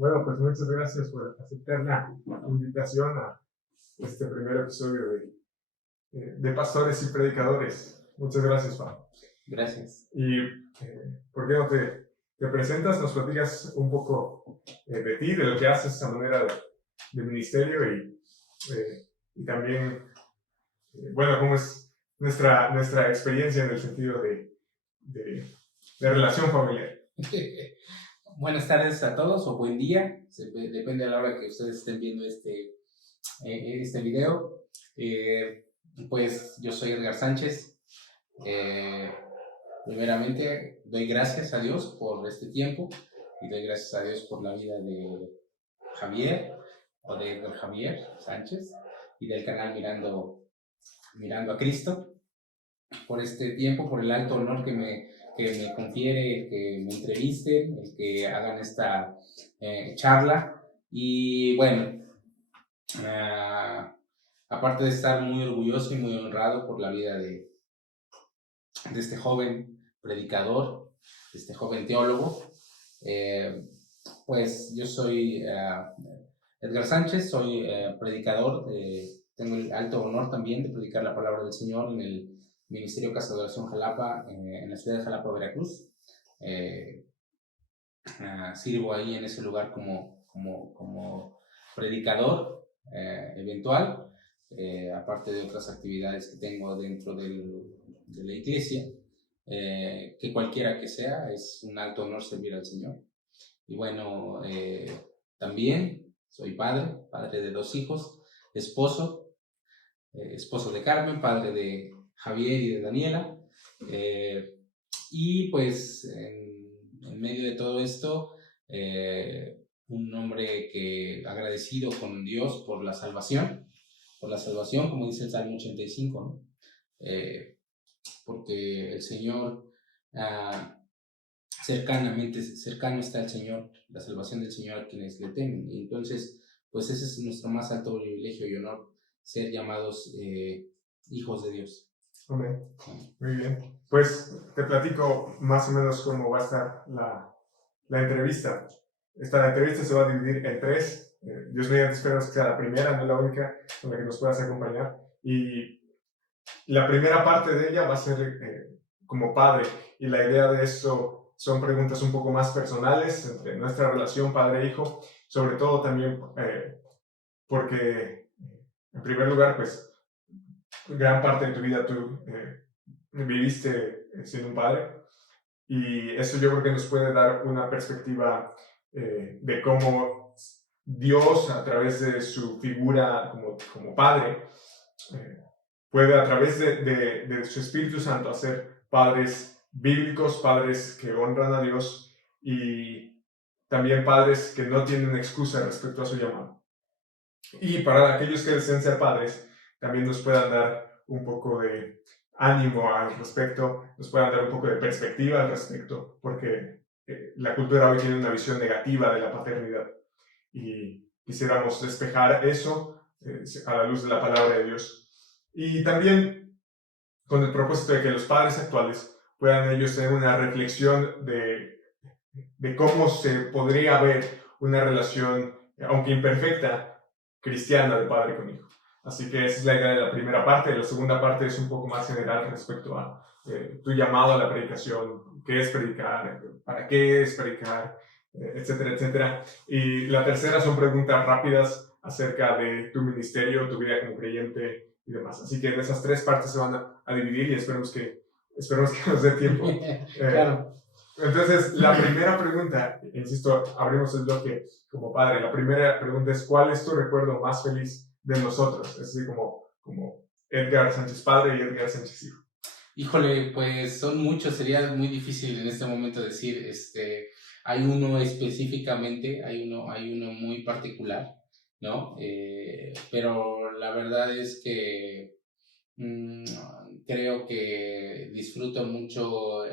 Bueno, pues muchas gracias por aceptar la invitación a este primer episodio de Pastores y Predicadores. Muchas gracias, Pablo. Gracias. Y ¿por qué no te presentas? Nos platicas un poco de ti, de lo que haces, esa manera de ministerio y también, bueno, cómo es nuestra experiencia en el sentido de relación familiar. Buenas tardes a todos o buen día, depende de la hora que ustedes estén viendo este video. Pues yo soy Edgar Sánchez. Primeramente doy gracias a Dios por este tiempo y doy gracias a Dios por la vida de Javier o de Edgar Javier Sánchez y del canal Mirando a Cristo, por este tiempo, por el alto honor que me confiere el que me entrevisten, el que hagan esta charla. Y bueno, aparte de estar muy orgulloso y muy honrado por la vida de este joven predicador, de este joven teólogo, pues yo soy Edgar Sánchez, soy predicador, tengo el alto honor también de predicar la palabra del Señor en el Ministerio Casa de Oración Jalapa, en la ciudad de Jalapa, Veracruz. Sirvo ahí en ese lugar como predicador eventual, aparte de otras actividades que tengo dentro de la iglesia, que cualquiera que sea, es un alto honor servir al Señor. Y bueno, también soy padre de 2 hijos, esposo de Carmen, padre de Javier y de Daniela. Y pues en medio de todo esto, un hombre que agradecido con Dios por la salvación, como dice el Salmo 85, ¿no? Porque el Señor, cercano está el Señor, la salvación del Señor a quienes le temen. Y entonces, pues ese es nuestro más alto privilegio y honor, ser llamados hijos de Dios. Amén. Muy bien. Pues te platico más o menos cómo va a estar la entrevista. Esta entrevista se va a dividir en 3. Dios mediante, espero que sea la primera, no la única, con la que nos puedas acompañar. Y la primera parte de ella va a ser como padre. Y la idea de esto son preguntas un poco más personales entre nuestra relación padre-hijo, sobre todo también porque, en primer lugar, pues gran parte de tu vida tú viviste siendo un padre, y eso yo creo que nos puede dar una perspectiva de cómo Dios, a través de su figura como padre, puede a través de su Espíritu Santo hacer padres bíblicos, padres que honran a Dios y también padres que no tienen excusa respecto a su llamado. Y para aquellos que deseen ser padres, también nos puedan dar un poco de ánimo al respecto, nos puedan dar un poco de perspectiva al respecto, porque la cultura hoy tiene una visión negativa de la paternidad y quisiéramos despejar eso a la luz de la palabra de Dios. Y también con el propósito de que los padres actuales puedan ellos tener una reflexión de cómo se podría ver una relación, aunque imperfecta, cristiana de padre con hijo. Así que esa es la idea de la primera parte. La segunda parte es un poco más general respecto a tu llamado a la predicación, qué es predicar, para qué es predicar, etcétera, etcétera. Y la tercera son preguntas rápidas acerca de tu ministerio, tu vida como creyente y demás. Así que en esas 3 partes se van a dividir y esperemos que nos dé tiempo. Claro. Entonces, la primera pregunta, insisto, abrimos el bloque como padre. La primera pregunta es: ¿cuál es tu recuerdo más feliz de nosotros? Es decir, como Edgar Sánchez padre y Edgar Sánchez hijo. Híjole, pues son muchos, sería muy difícil en este momento decir, hay uno específicamente, hay uno muy particular, ¿no? Pero la verdad es que creo que disfruto mucho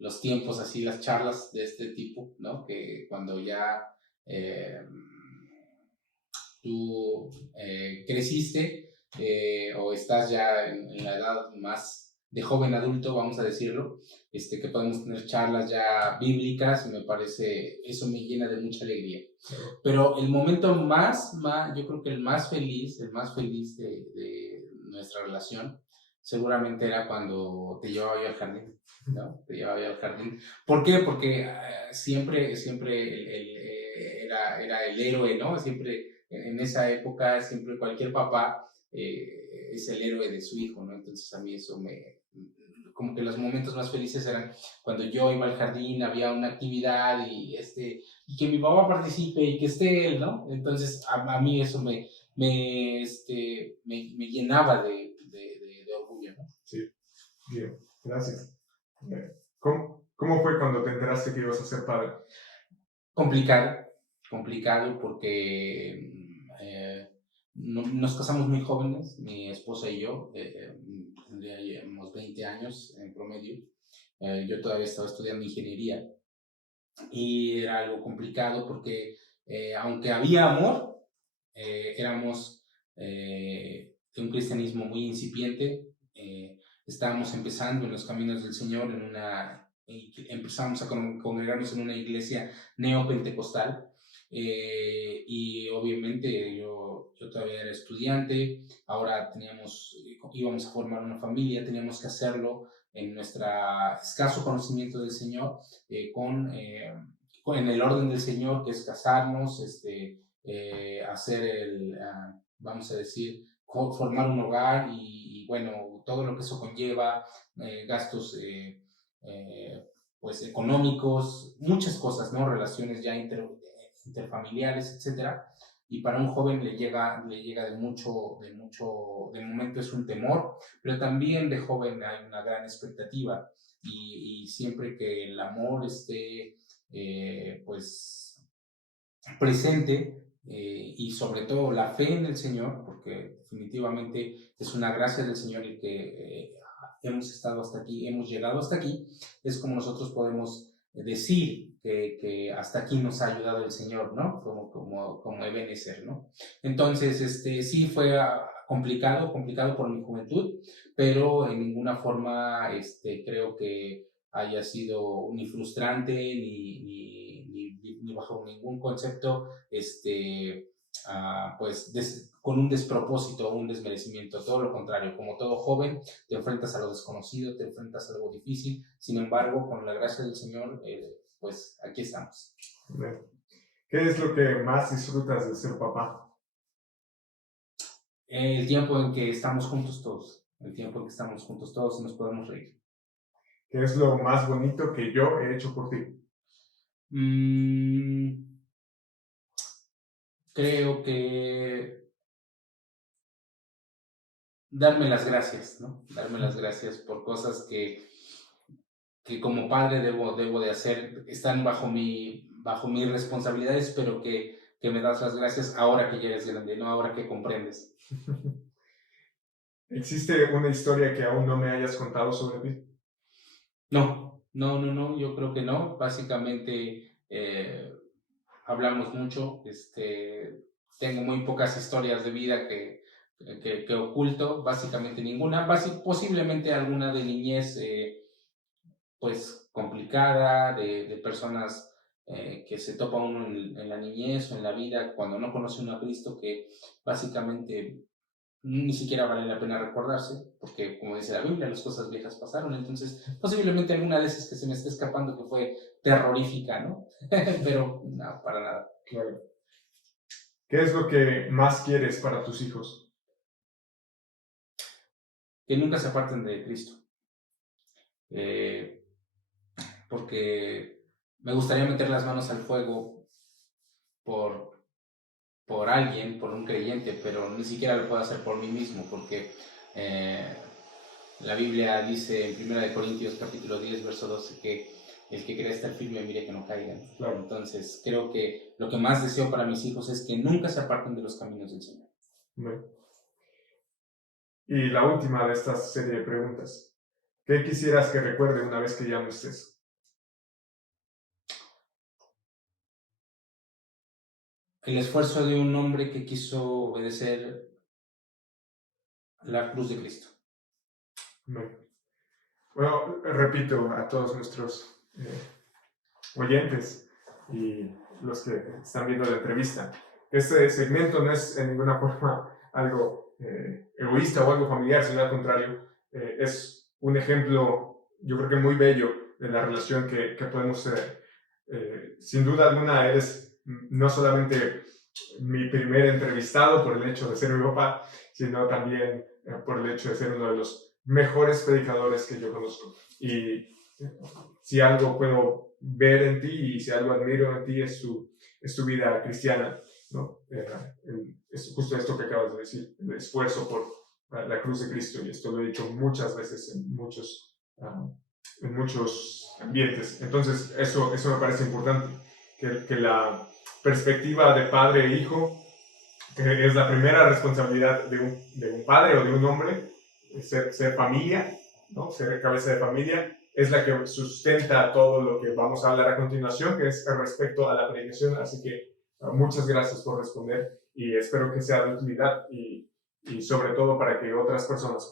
los tiempos así, las charlas de este tipo, ¿no? Que cuando ya tú creciste o estás ya en la edad más de joven adulto, vamos a decirlo, que podemos tener charlas ya bíblicas, y me parece, eso me llena de mucha alegría. Pero el momento yo creo que el más feliz de nuestra relación, seguramente era cuando te llevaba yo al jardín, ¿no? Te llevaba yo al jardín. ¿Por qué? Porque siempre era el héroe, ¿no? Siempre, en esa época, siempre cualquier papá es el héroe de su hijo, ¿no? Entonces a mí eso como que los momentos más felices eran cuando yo iba al jardín, había una actividad y que mi papá participe y que esté él, ¿no? Entonces a mí eso me llenaba de orgullo, ¿no? Sí, bien, gracias. ¿Cómo fue cuando te enteraste que ibas a ser padre? Complicado porque nos casamos muy jóvenes, mi esposa y yo, tendríamos 20 años en promedio. Yo todavía estaba estudiando ingeniería y era algo complicado porque aunque había amor, éramos de un cristianismo muy incipiente, estábamos empezando en los caminos del Señor, empezamos a congregarnos en una iglesia neopentecostal, y obviamente yo todavía era estudiante, ahora íbamos a formar una familia, teníamos que hacerlo en nuestro escaso conocimiento del Señor, en el orden del Señor, que es casarnos, hacer vamos a decir, formar un hogar y bueno, todo lo que eso conlleva, gastos pues económicos, muchas cosas, ¿no? Relaciones ya interfamiliares, etcétera. Y para un joven le llega de momento es un temor, pero también de joven hay una gran expectativa y siempre que el amor esté pues presente, y sobre todo la fe en el Señor, porque definitivamente es una gracia del Señor el que hemos estado hasta aquí, hemos llegado hasta aquí, es como nosotros podemos decir que hasta aquí nos ha ayudado el Señor, ¿no? Como Ebenezer, ¿no? Entonces, sí fue complicado por mi juventud, pero en ninguna forma creo que haya sido ni frustrante ni bajo ningún concepto pues con un despropósito o un desmerecimiento, todo lo contrario, como todo joven te enfrentas a lo desconocido, te enfrentas a algo difícil, sin embargo con la gracia del Señor pues aquí estamos. ¿Qué es lo que más disfrutas de ser papá? El tiempo en que estamos juntos todos, y nos podemos reír. ¿Qué es lo más bonito que yo he hecho por ti? Creo que darme las gracias, ¿no? Darme las gracias por cosas que como padre debo de hacer, están bajo mis responsabilidades, pero que me das las gracias ahora que ya eres grande, no ahora que comprendes. ¿Existe una historia que aún no me hayas contado sobre ti? No, yo creo que no. Básicamente hablamos mucho, tengo muy pocas historias de vida que oculto, básicamente ninguna, posiblemente alguna de niñez pues complicada, de personas que se topa uno en la niñez o en la vida cuando no conoce uno a Cristo, que básicamente ni siquiera vale la pena recordarse, porque como dice la Biblia, las cosas viejas pasaron, entonces posiblemente alguna de esas que se me esté escapando que fue terrorífica, ¿no? Pero no, para nada. Claro. ¿Qué es lo que más quieres para tus hijos? Que nunca se aparten de Cristo. Porque me gustaría meter las manos al fuego por alguien, por un creyente, pero ni siquiera lo puedo hacer por mí mismo, porque la Biblia dice en 1 Corintios capítulo 10, verso 12, que el que cree estar firme, mire que no caigan. Claro. Entonces, creo que lo que más deseo para mis hijos es que nunca se aparten de los caminos del Señor. Bueno. Y la última de esta serie de preguntas. ¿Qué quisieras que recuerde una vez que ya no estés? El esfuerzo de un hombre que quiso obedecer la cruz de Cristo. Bueno. Bueno, repito a todos nuestros oyentes y los que están viendo la entrevista, este segmento no es en ninguna forma algo egoísta o algo familiar, sino al contrario, es un ejemplo, yo creo que muy bello de la relación que podemos tener. Sin duda alguna, eres no solamente mi primer entrevistado por el hecho de ser mi papá, sino también por el hecho de ser uno de los mejores predicadores que yo conozco. Y si algo puedo ver en ti y si algo admiro en ti es tu vida cristiana, ¿no? Es justo esto que acabas de decir, el esfuerzo por la cruz de Cristo, y esto lo he dicho muchas veces en muchos ambientes. Entonces, eso me parece importante, que la perspectiva de padre e hijo, que es la primera responsabilidad de un padre o de un hombre, ser familia, ¿no? Ser cabeza de familia, es la que sustenta todo lo que vamos a hablar a continuación, que es respecto a la predicación. Así que muchas gracias por responder y espero que sea de utilidad y sobre todo para que otras personas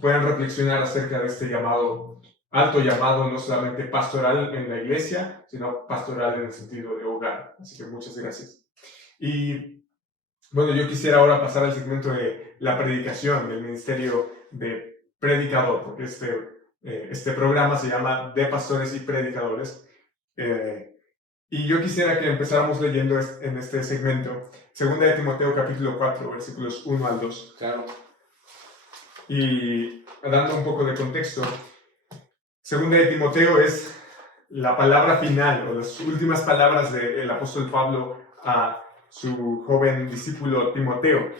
puedan reflexionar acerca de este alto llamado, no solamente pastoral en la iglesia, sino pastoral en el sentido de hogar. Así que muchas gracias. Y bueno, yo quisiera ahora pasar al segmento de la predicación, del ministerio de predicador, porque este programa se llama De Pastores y Predicadores. Y yo quisiera que empezáramos leyendo en este segmento 2 de Timoteo capítulo 4, versículos 1 al 2. Claro. Y dando un poco de contexto, 2 de Timoteo es la palabra final, o las últimas palabras del apóstol Pablo a su joven discípulo Timoteo.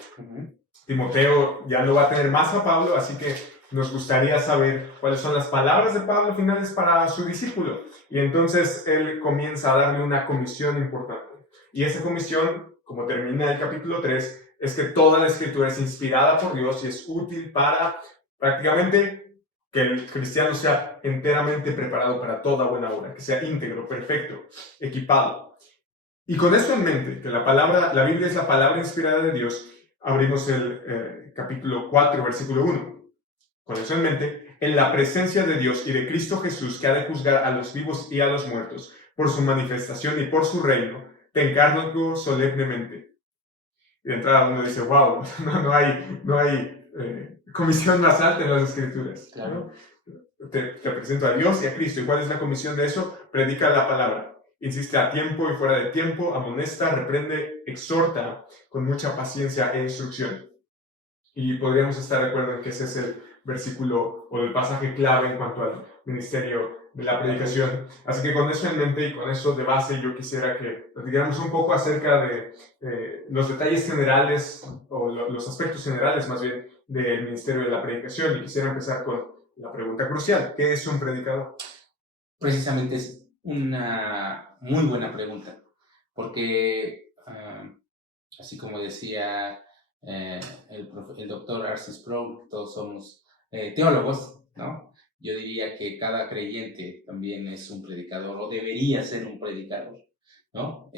Timoteo ya no va a tener más a Pablo, así que nos gustaría saber cuáles son las palabras de Pablo finales para su discípulo. Y entonces él comienza a darle una comisión importante. Y esa comisión, como termina el capítulo 3, es que toda la escritura es inspirada por Dios y es útil para prácticamente que el cristiano sea enteramente preparado para toda buena obra, que sea íntegro, perfecto, equipado. Y con esto en mente, que la Biblia es la palabra inspirada de Dios, abrimos el capítulo 4, versículo 1. Con eso en mente, en la presencia de Dios y de Cristo Jesús, que ha de juzgar a los vivos y a los muertos, por su manifestación y por su reino, te encargo solemnemente. Y de entrada uno dice, wow, no hay comisión más alta en las Escrituras. Claro. Te presento a Dios y a Cristo. ¿Y cuál es la comisión de eso? Predica la palabra. Insiste a tiempo y fuera de tiempo, amonesta, reprende, exhorta con mucha paciencia e instrucción. Y podríamos estar de acuerdo en que ese es el versículo o el pasaje clave en cuanto al ministerio de la predicación. Así que con eso en mente y con eso de base, yo quisiera que platicáramos un poco acerca de los detalles generales, o los aspectos generales más bien, del ministerio de la predicación. Y quisiera empezar con la pregunta crucial: ¿qué es un predicador? Precisamente es una muy buena pregunta, porque así como decía el doctor R.C. Sproul, todos somos teólogos, ¿no? Yo diría que cada creyente también es un predicador, o debería ser un predicador, ¿no?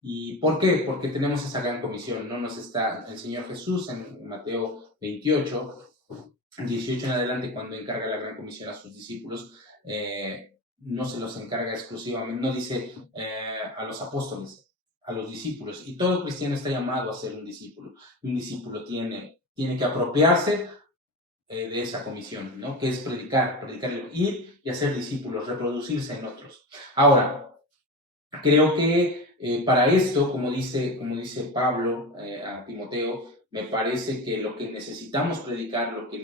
¿Y por qué? Porque tenemos esa gran comisión, ¿no? Nos está el Señor Jesús en Mateo 28, 18 en adelante, cuando encarga la gran comisión a sus discípulos, no se los encarga exclusivamente, no dice a los apóstoles, a los discípulos, y todo cristiano está llamado a ser un discípulo, y un discípulo tiene que apropiarse de esa comisión, ¿no? Que es predicar, ir y hacer discípulos, reproducirse en otros. Ahora, creo que para esto, como dice Pablo a Timoteo, me parece que lo que necesitamos predicar, lo que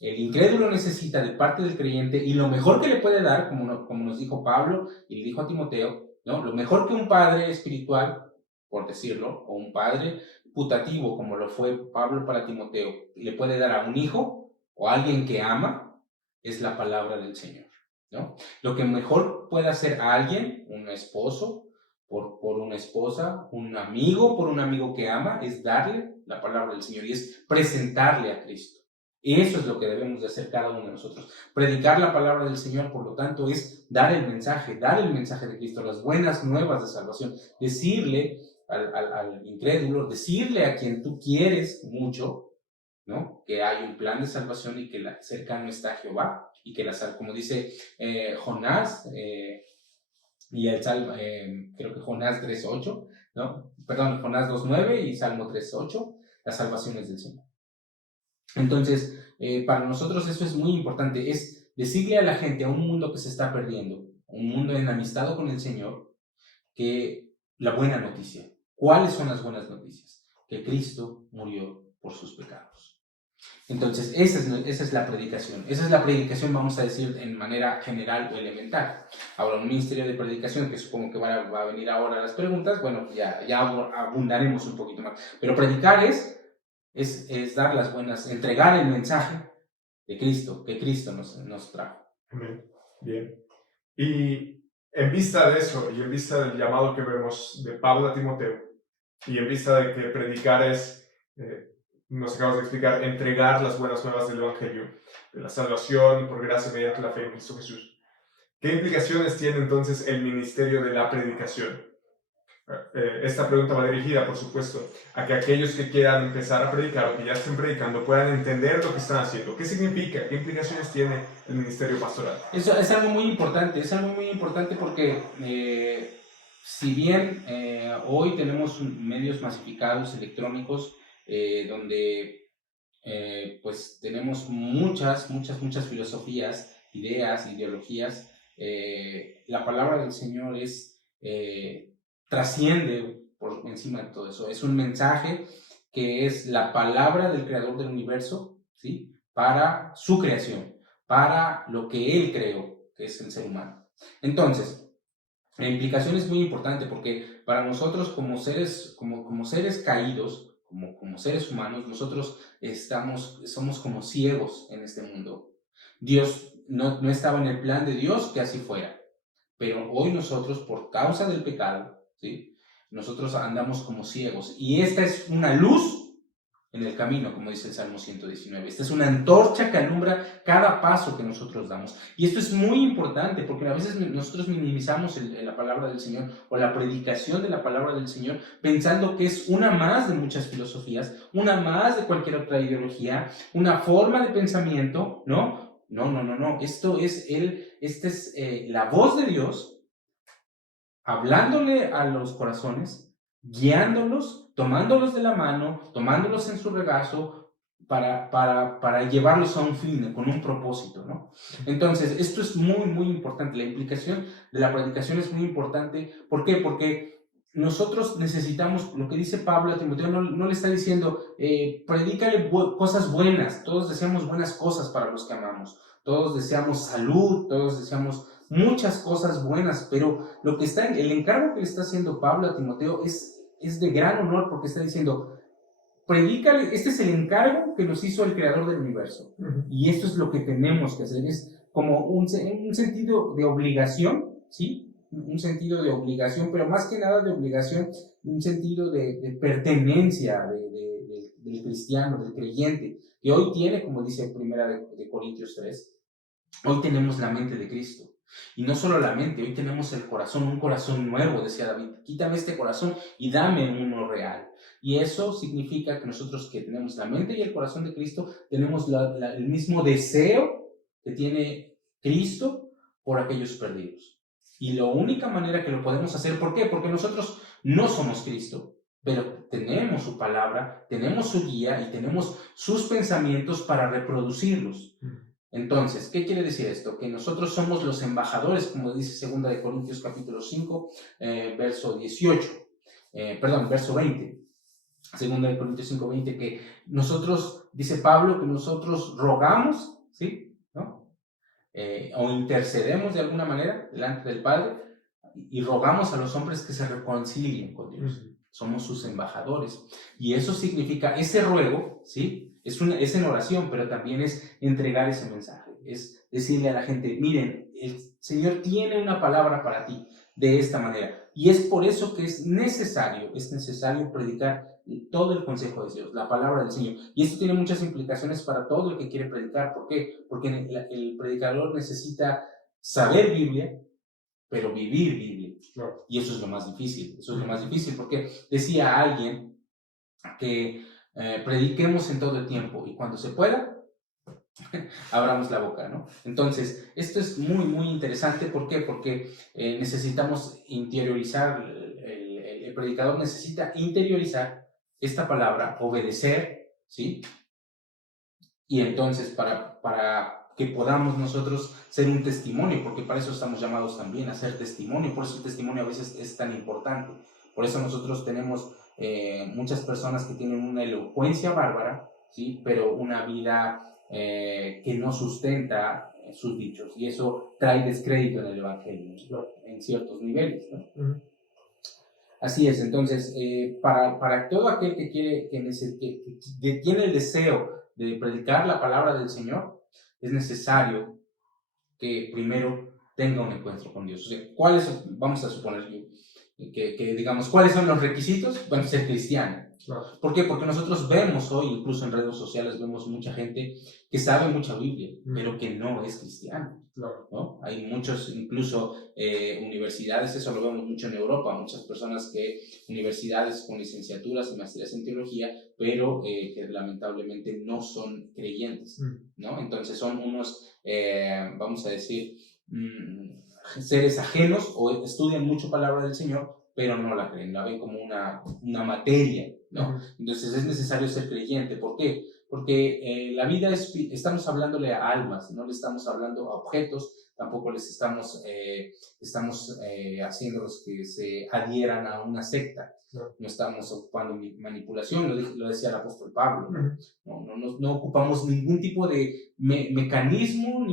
el incrédulo necesita de parte del creyente, y lo mejor que le puede dar, como nos dijo Pablo y le dijo a Timoteo, ¿no? Lo mejor que un padre espiritual, por decirlo, o un padre putativo, como lo fue Pablo para Timoteo, le puede dar a un hijo o a alguien que ama, es la palabra del Señor, ¿no? Lo que mejor puede hacer a alguien, un esposo por una esposa, un amigo por un amigo que ama, es darle la palabra del Señor y es presentarle a Cristo. Y eso es lo que debemos de hacer cada uno de nosotros. Predicar la palabra del Señor, por lo tanto, es dar el mensaje de Cristo, las buenas nuevas de salvación, decirle al incrédulo, decirle a quien tú quieres mucho, ¿no? Que hay un plan de salvación y que cercano está Jehová y que como dice Jonás, y el Salmo, creo que Jonás 3.8, ¿no? Perdón, Jonás 2.9 y Salmo 3.8, la salvación es del Señor. Entonces, para nosotros eso es muy importante, es decirle a la gente, a un mundo que se está perdiendo, un mundo enamistado con el Señor, que la buena noticia. ¿Cuáles son las buenas noticias? Que Cristo murió por sus pecados. Entonces, esa es la predicación. Esa es la predicación, vamos a decir, en manera general o elemental. Ahora, un ministerio de predicación, que supongo que va a venir ahora a las preguntas, bueno, ya abundaremos un poquito más. Pero predicar es dar las buenas, entregar el mensaje de Cristo, que Cristo nos trajo. Amén. Bien. Y en vista de eso, y en vista del llamado que vemos de Pablo a Timoteo, y en vista de que predicar es, nos acabas de explicar, entregar las buenas nuevas del Evangelio, de la salvación por gracia mediante la fe en Cristo Jesús, ¿qué implicaciones tiene entonces el ministerio de la predicación? Esta pregunta va dirigida, por supuesto, a que aquellos que quieran empezar a predicar o que ya estén predicando puedan entender lo que están haciendo. ¿Qué significa? ¿Qué implicaciones tiene el ministerio pastoral? Eso es algo muy importante porque si bien hoy tenemos medios masificados electrónicos donde pues tenemos muchas filosofías, ideas, ideologías, la palabra del Señor trasciende por encima de todo eso. Es un mensaje que es la palabra del Creador del universo, ¿sí? Para su creación, para lo que Él creó, que es el ser humano. Entonces, la implicación es muy importante porque para nosotros como seres caídos, como seres humanos, nosotros somos como ciegos en este mundo. Dios no estaba en el plan de Dios que así fuera, pero hoy nosotros, por causa del pecado, ¿sí? Nosotros andamos como ciegos. Y esta es una luz en el camino, como dice el Salmo 119. Esta es una antorcha que alumbra cada paso que nosotros damos. Y esto es muy importante porque a veces nosotros minimizamos la palabra del Señor o la predicación de la palabra del Señor pensando que es una más de muchas filosofías, una más de cualquier otra ideología, una forma de pensamiento, ¿no? No. Esta es la voz de Dios hablándole a los corazones, guiándolos, tomándolos de la mano, tomándolos en su regazo para llevarlos a un fin, con un propósito, ¿no? Entonces, esto es muy importante. La implicación de la predicación es muy importante. ¿Por qué? Porque nosotros necesitamos, lo que dice Pablo a Timoteo, no le está diciendo, predícale cosas buenas. Todos deseamos buenas cosas para los que amamos. Todos deseamos salud, todos deseamos muchas cosas buenas, pero el encargo que le está haciendo Pablo a Timoteo es de gran honor porque está diciendo, predícale, este es el encargo que nos hizo el Creador del universo. Y esto es lo que tenemos que hacer, es como un sentido de obligación, ¿sí? Un sentido de obligación, pero más que nada de obligación, un sentido de pertenencia del cristiano, del creyente, que hoy tiene, como dice 1 de Corintios 3, hoy tenemos la mente de Cristo. Y no solo la mente, hoy tenemos el corazón, un corazón nuevo, decía David. Quítame este corazón y dame uno real. Y eso significa que nosotros que tenemos la mente y el corazón de Cristo, tenemos el mismo deseo que tiene Cristo por aquellos perdidos. Y la única manera que lo podemos hacer, ¿por qué? Porque nosotros no somos Cristo, pero tenemos su palabra, tenemos su guía y tenemos sus pensamientos para reproducirlos. Entonces, ¿qué quiere decir esto? Que nosotros somos los embajadores, como dice 2 de Corintios capítulo 5, verso 18, verso 20. 2 de Corintios 5, 20, que nosotros, dice Pablo, que nosotros rogamos, ¿sí? ¿No? O intercedemos de alguna manera delante del Padre y rogamos a los hombres que se reconcilien con Dios. Somos sus embajadores. Y eso significa, ese ruego, ¿sí? Es en oración, pero también es entregar ese mensaje. Es decirle a la gente, miren, el Señor tiene una palabra para ti de esta manera. Y es por eso que es necesario predicar todo el consejo de Dios, la palabra del Señor. Y esto tiene muchas implicaciones para todo el que quiere predicar. ¿Por qué? Porque el predicador necesita saber Biblia, pero vivir Biblia. Y eso es lo más difícil. Porque decía alguien que prediquemos en todo el tiempo y cuando se pueda, abramos la boca, ¿no? Entonces, esto es muy, muy interesante. ¿Por qué? Porque necesitamos interiorizar, el predicador necesita interiorizar esta palabra, obedecer, ¿sí? Y entonces, para que podamos nosotros ser un testimonio, porque para eso estamos llamados también a ser testimonio, por eso el testimonio a veces es tan importante. Por eso nosotros tenemos muchas personas que tienen una elocuencia bárbara, ¿sí? Pero una vida que no sustenta sus dichos, y eso trae descrédito en el Evangelio, ¿no? En ciertos niveles, ¿no? Así es. Entonces, para todo aquel que quiere, que tiene el deseo de predicar la palabra del Señor, es necesario que primero tenga un encuentro con Dios. O sea, vamos a suponer que digamos, ¿cuáles son los requisitos? Bueno, ser cristiano. Claro. ¿Por qué? Porque nosotros vemos hoy, incluso en redes sociales, vemos mucha gente que sabe mucha Biblia, pero que no es cristiano. Claro. ¿No? Hay muchos, incluso universidades, eso lo vemos mucho en Europa, muchas personas universidades con licenciaturas y maestrías en teología, pero que lamentablemente no son creyentes, ¿no? Entonces son unos, vamos a decir, seres ajenos, o estudian mucho palabra del Señor, pero no la creen, la ven como una materia, ¿no? Entonces es necesario ser creyente. ¿Por qué? Porque la vida estamos hablándole a almas, no le estamos hablando a objetos, tampoco les estamos haciéndolos que se adhieran a una secta. No estamos ocupando manipulación, lo decía el apóstol Pablo, ¿no? No ocupamos ningún tipo de mecanismo,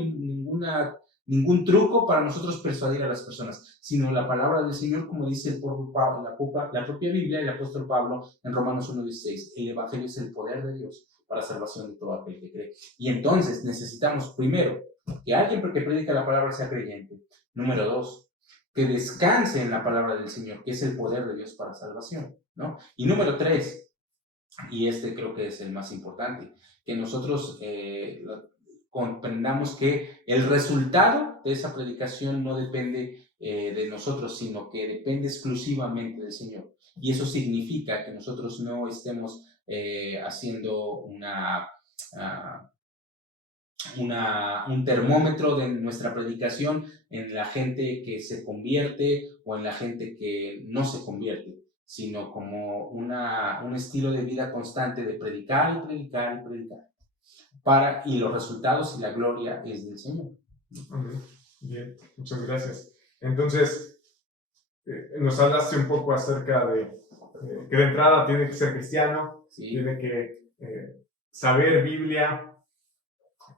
ningún truco para nosotros persuadir a las personas, sino la palabra del Señor, como dice el propio Pablo, la propia Biblia, el apóstol Pablo en Romanos 1:16, el Evangelio es el poder de Dios para salvación de todo aquel que cree. Y entonces necesitamos, primero, que alguien que predica la palabra sea creyente. Número 2, que descanse en la palabra del Señor, que es el poder de Dios para salvación, ¿no? Y número 3, y este creo que es el más importante, que nosotros comprendamos que el resultado de esa predicación no depende de nosotros, sino que depende exclusivamente del Señor. Y eso significa que nosotros no estemos haciendo un termómetro de nuestra predicación en la gente que se convierte o en la gente que no se convierte, sino como un estilo de vida constante de predicar y predicar y predicar. Y los resultados y la gloria es del Señor. Bien, muchas gracias. Entonces, nos hablaste un poco acerca de que de entrada tiene que ser cristiano, sí, tiene que saber Biblia,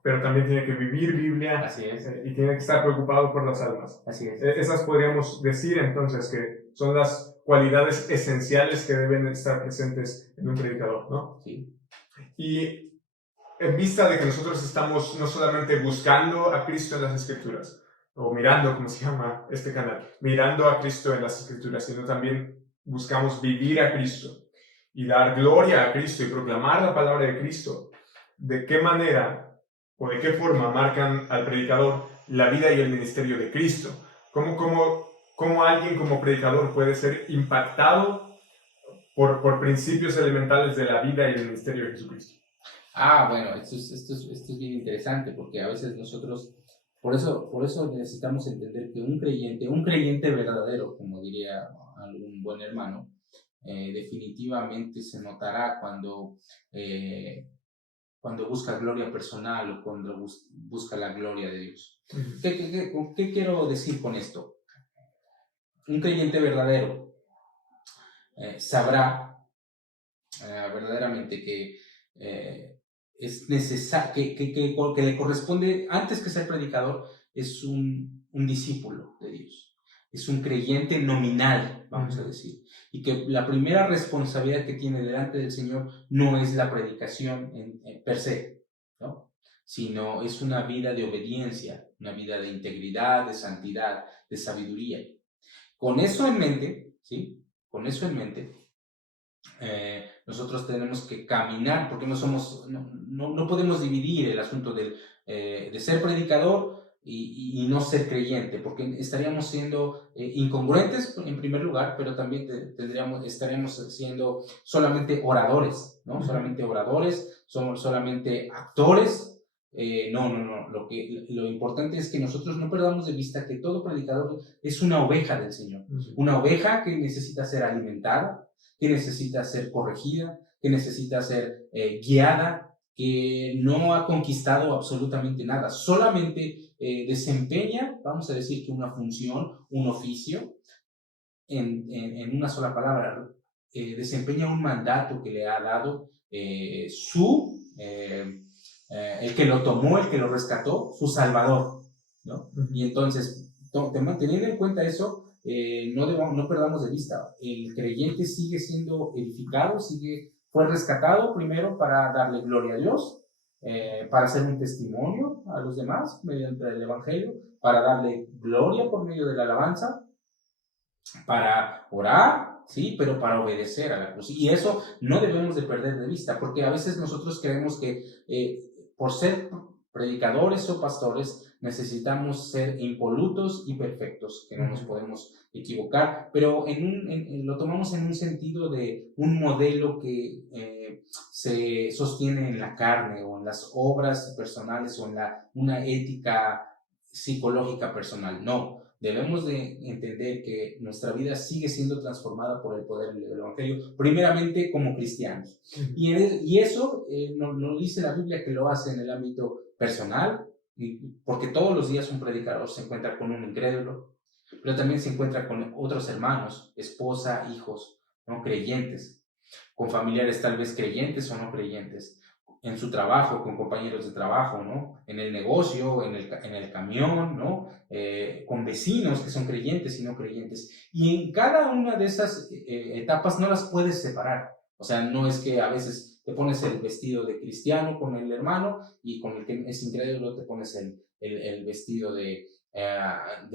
pero también tiene que vivir Biblia. Así es. Y tiene que estar preocupado por las almas. Así es. Esas podríamos decir entonces que son las cualidades esenciales que deben estar presentes en un predicador, ¿no? Sí. Y en vista de que nosotros estamos no solamente buscando a Cristo en las Escrituras, o mirando, como se llama este canal, mirando a Cristo en las Escrituras, sino también buscamos vivir a Cristo y dar gloria a Cristo y proclamar la palabra de Cristo. ¿De qué manera o de qué forma marcan al predicador la vida y el ministerio de Cristo? ¿Cómo alguien como predicador puede ser impactado por principios elementales de la vida y el ministerio de Jesucristo? Bueno, esto es bien interesante, porque a veces nosotros, por eso necesitamos entender que un creyente verdadero, como diría algún buen hermano, definitivamente se notará cuando busca gloria personal o cuando busca la gloria de Dios. ¿Qué quiero decir con esto? Un creyente verdadero sabrá verdaderamente que es necesario, que le corresponde, antes que ser predicador, es un discípulo de Dios. Es un creyente nominal, vamos a decir. Y que la primera responsabilidad que tiene delante del Señor no es la predicación per se, ¿no? Sino es una vida de obediencia, una vida de integridad, de santidad, de sabiduría. Con eso en mente, ¿sí? Con eso en mente, nosotros tenemos que caminar, porque no podemos dividir el asunto de ser predicador y no ser creyente, porque estaríamos siendo incongruentes en primer lugar, pero también estaríamos siendo solamente oradores, ¿no? Solamente oradores, somos solamente actores. No. Lo importante es que nosotros no perdamos de vista que todo predicador es una oveja del Señor. Una oveja que necesita ser alimentada, que necesita ser corregida, que necesita ser guiada, que no ha conquistado absolutamente nada, solamente desempeña, vamos a decir que una función, un oficio, en una sola palabra, desempeña un mandato que le ha dado el que lo tomó, el que lo rescató, su Salvador, ¿no? Y entonces, teniendo en cuenta eso, no perdamos de vista, el creyente sigue siendo edificado, fue rescatado primero para darle gloria a Dios, para hacer un testimonio a los demás mediante el Evangelio, para darle gloria por medio de la alabanza, para orar, sí, pero para obedecer a la cruz. Y eso no debemos de perder de vista, porque a veces nosotros creemos que por ser predicadores o pastores necesitamos ser impolutos y perfectos, que no nos podemos equivocar, pero lo tomamos en un sentido de un modelo que se sostiene en la carne o en las obras personales o en una ética psicológica personal. No. Debemos de entender que nuestra vida sigue siendo transformada por el poder del Evangelio, primeramente como cristianos. Y eso nos dice la Biblia que lo hace en el ámbito personal, porque todos los días un predicador se encuentra con un incrédulo, pero también se encuentra con otros hermanos, esposa, hijos, no creyentes, con familiares tal vez creyentes o no creyentes, en su trabajo, con compañeros de trabajo, ¿no? En el negocio, en el camión, ¿no? Con vecinos que son creyentes y no creyentes. Y en cada una de esas etapas no las puedes separar. O sea, no es que a veces te pones el vestido de cristiano con el hermano y con el que es incrédulo te pones el vestido de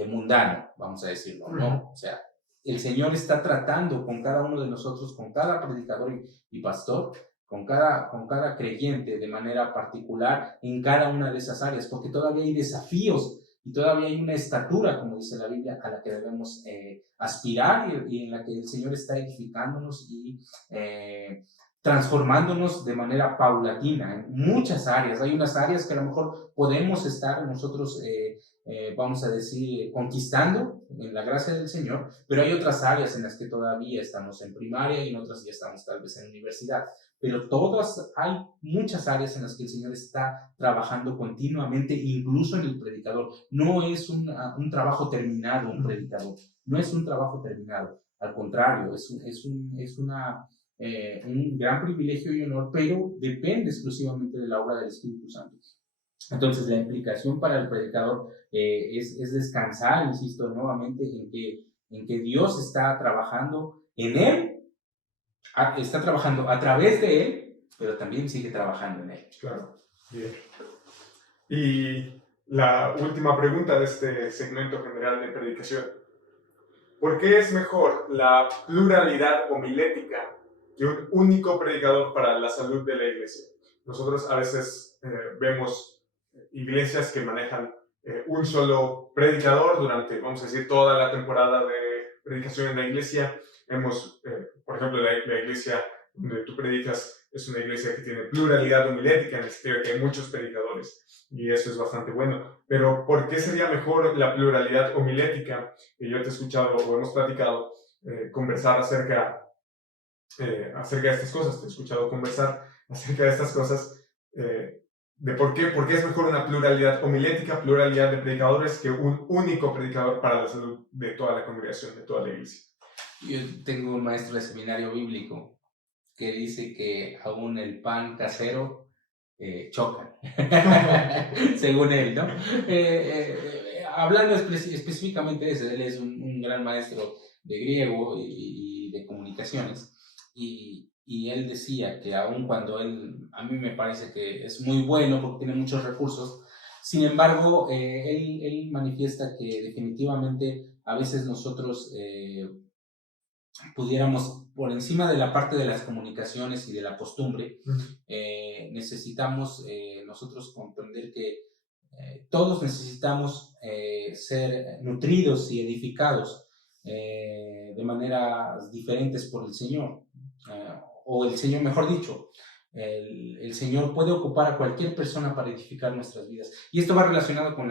mundano, vamos a decirlo, ¿no? O sea, el Señor está tratando con cada uno de nosotros, con cada predicador y pastor, con cada creyente de manera particular en cada una de esas áreas, porque todavía hay desafíos y todavía hay una estatura, como dice la Biblia, a la que debemos aspirar y en la que el Señor está edificándonos y transformándonos de manera paulatina en muchas áreas. Hay unas áreas que a lo mejor podemos estar nosotros vamos a decir, conquistando en la gracia del Señor, pero hay otras áreas en las que todavía estamos en primaria y en otras ya estamos tal vez en universidad. Pero hay muchas áreas en las que el Señor está trabajando continuamente, incluso en el predicador. No es un trabajo terminado, un predicador. No es un trabajo terminado. Al contrario, es un gran privilegio y honor, pero depende exclusivamente de la obra del Espíritu Santo. Entonces, la implicación para el predicador es descansar, insisto nuevamente, en que Dios está trabajando en él, está trabajando a través de él, pero también sigue trabajando en él. Claro, bien. Y la última pregunta de este segmento general de predicación. ¿Por qué es mejor la pluralidad homilética que un único predicador para la salud de la iglesia? Nosotros a veces vemos iglesias que manejan un solo predicador durante, vamos a decir, toda la temporada de predicación en la iglesia. Vemos, por ejemplo, la iglesia donde tú predicas es una iglesia que tiene pluralidad homilética, en el sentido de que hay muchos predicadores, y eso es bastante bueno. Pero ¿por qué sería mejor la pluralidad homilética? Que yo te he escuchado o hemos platicado conversar acerca de estas cosas, te he escuchado conversar acerca de estas cosas, de por qué es mejor una pluralidad homilética, pluralidad de predicadores, que un único predicador para la salud de toda la congregación, de toda la iglesia. Yo tengo un maestro de seminario bíblico que dice que aún el pan casero choca, según él, ¿no? Hablando específicamente de eso, él es un gran maestro de griego y de comunicaciones, y él decía que aun cuando a mí me parece que es muy bueno porque tiene muchos recursos, sin embargo, él manifiesta que definitivamente a veces nosotros pudiéramos, por encima de la parte de las comunicaciones y de la costumbre, necesitamos nosotros comprender que todos necesitamos ser nutridos y edificados de maneras diferentes por el Señor. O el Señor, mejor dicho, el Señor puede ocupar a cualquier persona para edificar nuestras vidas. Y esto va relacionado con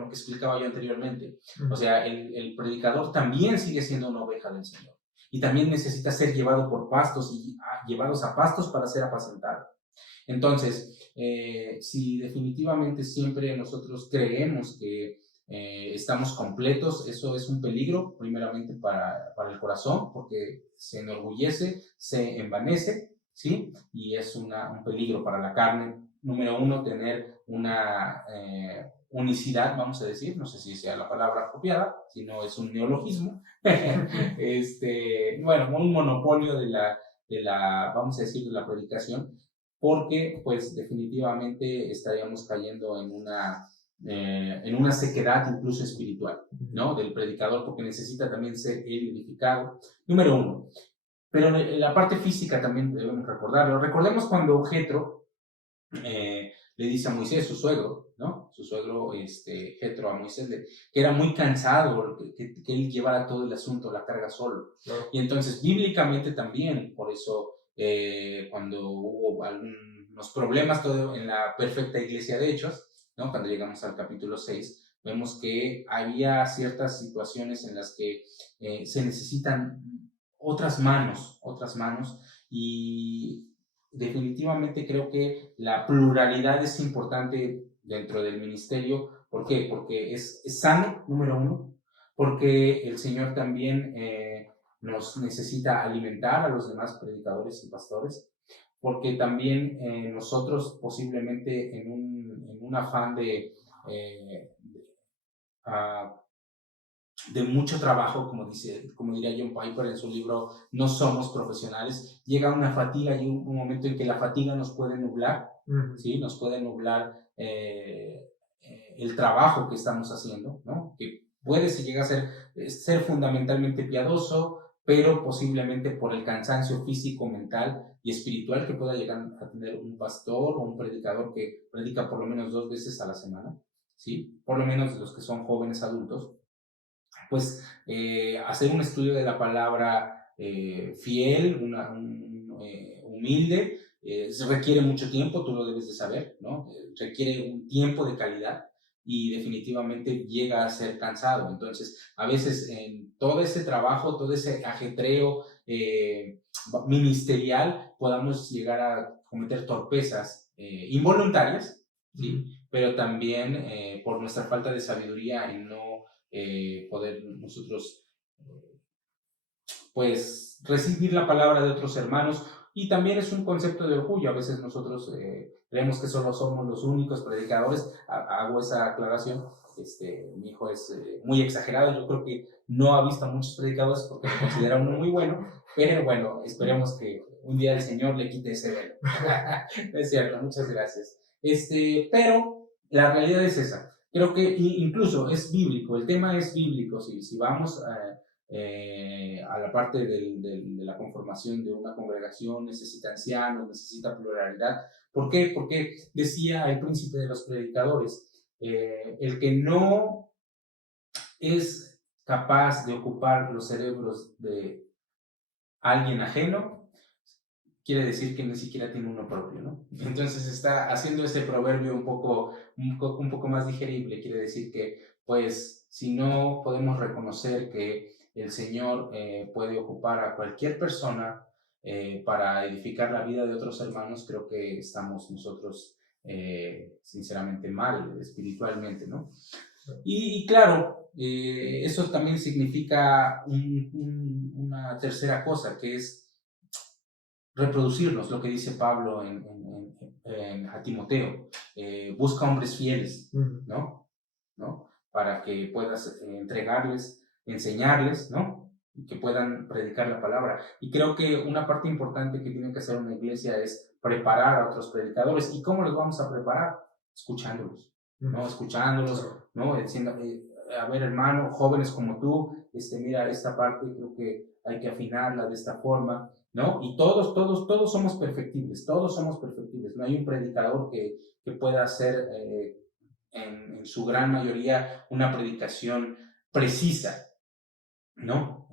lo que explicaba yo anteriormente. O sea, el predicador también sigue siendo una oveja del Señor. Y también necesita ser llevado por pastos y llevados a pastos para ser apacentado. Entonces, si definitivamente siempre nosotros creemos que estamos completos, eso es un peligro, primeramente para el corazón, porque se enorgullece, se envanece, ¿sí? Y es un peligro para la carne. Número uno, tener una unicidad, vamos a decir, no sé si sea la palabra apropiada, si no es un neologismo, bueno, un monopolio vamos a decir, de la predicación, porque pues definitivamente estaríamos cayendo en una sequedad incluso espiritual, ¿no? Del predicador, porque necesita también ser edificado, número uno. Pero en la parte física también debemos recordarlo. Recordemos cuando Jetro le dice a Moisés, su suegro, ¿no? Su suegro, Jetro, a Moisés, que era muy cansado, que él llevara todo el asunto, la carga solo. Claro. Y entonces, bíblicamente también, por eso, cuando hubo algunos problemas todo en la perfecta iglesia de Hechos, ¿no? Cuando llegamos al capítulo 6, vemos que había ciertas situaciones en las que se necesitan otras manos, y definitivamente creo que la pluralidad es importante dentro del ministerio. ¿Por qué? Porque es sano, número uno, porque el Señor también nos necesita alimentar a los demás predicadores y pastores, porque también nosotros posiblemente en un afán de mucho trabajo, como diría John Piper en su libro No somos profesionales, llega una fatiga y un momento en que la fatiga nos puede nublar, ¿sí? Nos puede nublar el trabajo que estamos haciendo, ¿no? Que puede llegar a ser fundamentalmente piadoso, pero posiblemente por el cansancio físico, mental y espiritual que pueda llegar a tener un pastor o un predicador que predica por lo menos 2 veces a la semana, ¿sí? Por lo menos los que son jóvenes adultos, pues hacer un estudio de la palabra fiel, humilde, requiere mucho tiempo, tú lo debes de saber, ¿no? Requiere un tiempo de calidad y definitivamente llega a ser cansado. Entonces, a veces en todo ese trabajo, todo ese ajetreo ministerial, podamos llegar a cometer torpezas involuntarias, ¿sí? Pero también por nuestra falta de sabiduría en no poder nosotros pues recibir la palabra de otros hermanos. Y también es un concepto de orgullo. A veces nosotros creemos que solo somos los únicos predicadores. Hago esa aclaración. Mi hijo es muy exagerado. Yo creo que no ha visto a muchos predicadores porque lo considera uno muy bueno, pero bueno, esperemos que un día el Señor le quite ese velo. Es cierto, muchas gracias. Pero la realidad es esa. Creo que incluso es bíblico, el tema es bíblico. Si vamos a la parte de la conformación de una congregación, necesita ancianos, necesita pluralidad. ¿Por qué? Porque decía el príncipe de los predicadores, el que no es capaz de ocupar los cerebros de alguien ajeno, quiere decir que ni siquiera tiene uno propio, ¿no? Entonces está haciendo este proverbio un poco más digerible. Quiere decir que, pues, si no podemos reconocer que el Señor puede ocupar a cualquier persona para edificar la vida de otros hermanos, creo que estamos nosotros sinceramente mal espiritualmente, ¿no? Y claro, eso también significa una tercera cosa, que es reproducirnos, lo que dice Pablo a Timoteo, busca hombres fieles, ¿no? Para que puedas entregarles, enseñarles, ¿no? Y que puedan predicar la palabra. Y creo que una parte importante que tiene que hacer una iglesia es preparar a otros predicadores. ¿Y cómo los vamos a preparar? Escuchándolos, ¿no? Escuchándolos, ¿no? Diciendo, a ver, hermano, jóvenes como tú, mira, esta parte creo que hay que afinarla de esta forma, ¿no? Y todos somos perfectibles, no hay un predicador que pueda ser en su gran mayoría una predicación precisa, ¿no?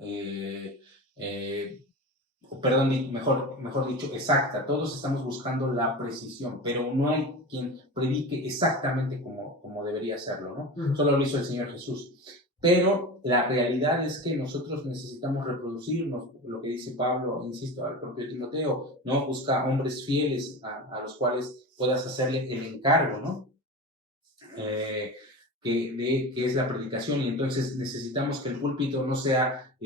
Perdón, mejor dicho, exacta. Todos estamos buscando la precisión, pero no hay quien predique exactamente como debería hacerlo, ¿no? Uh-huh. Solo lo hizo el Señor Jesús. Pero la realidad es que nosotros necesitamos reproducirnos, lo que dice Pablo, insisto, al propio Timoteo, ¿no? Busca hombres fieles a los cuales puedas hacerle el encargo, ¿no? Que es la predicación, y entonces necesitamos que el púlpito no sea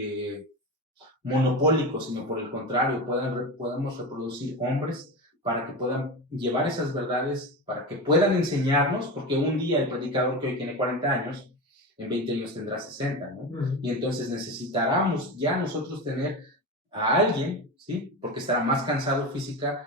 monopólico, sino por el contrario, podamos reproducir hombres para que puedan llevar esas verdades, para que puedan enseñarnos, porque un día el predicador que hoy tiene 40 años, en 20 años tendrá 60, ¿no? Uh-huh. Y entonces necesitaremos ya nosotros tener a alguien, ¿sí? Porque estará más cansado física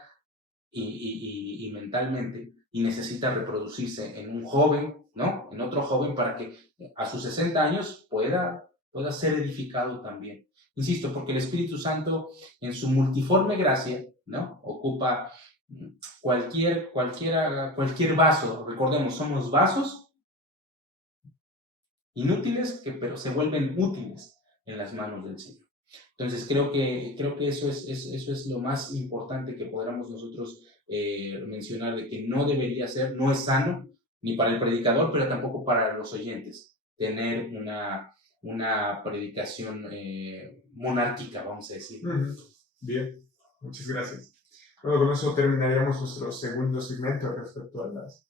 y mentalmente, y necesita reproducirse en un joven, ¿no? En otro joven, para que a sus 60 años pueda ser edificado también. Insisto, porque el Espíritu Santo, en su multiforme gracia, ¿no? Ocupa cualquier vaso. Recordemos, somos vasos inútiles, pero se vuelven útiles en las manos del Señor. Entonces creo que eso es lo más importante que podamos nosotros mencionar, de que no debería ser, no es sano, ni para el predicador, pero tampoco para los oyentes, tener una predicación monárquica, vamos a decir. Bien, muchas gracias. Bueno, con eso terminaríamos nuestro segundo segmento respecto a las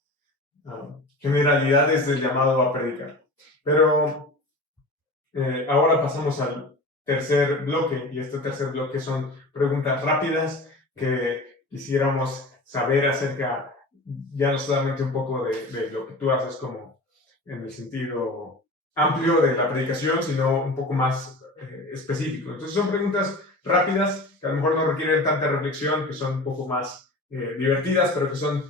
generalidades del llamado a predicar. Pero ahora pasamos al tercer bloque, y este tercer bloque son preguntas rápidas que quisiéramos saber acerca, ya no solamente un poco de lo que tú haces como en el sentido amplio de la predicación, sino un poco más específico. Entonces son preguntas rápidas, que a lo mejor no requieren tanta reflexión, que son un poco más divertidas, pero que son,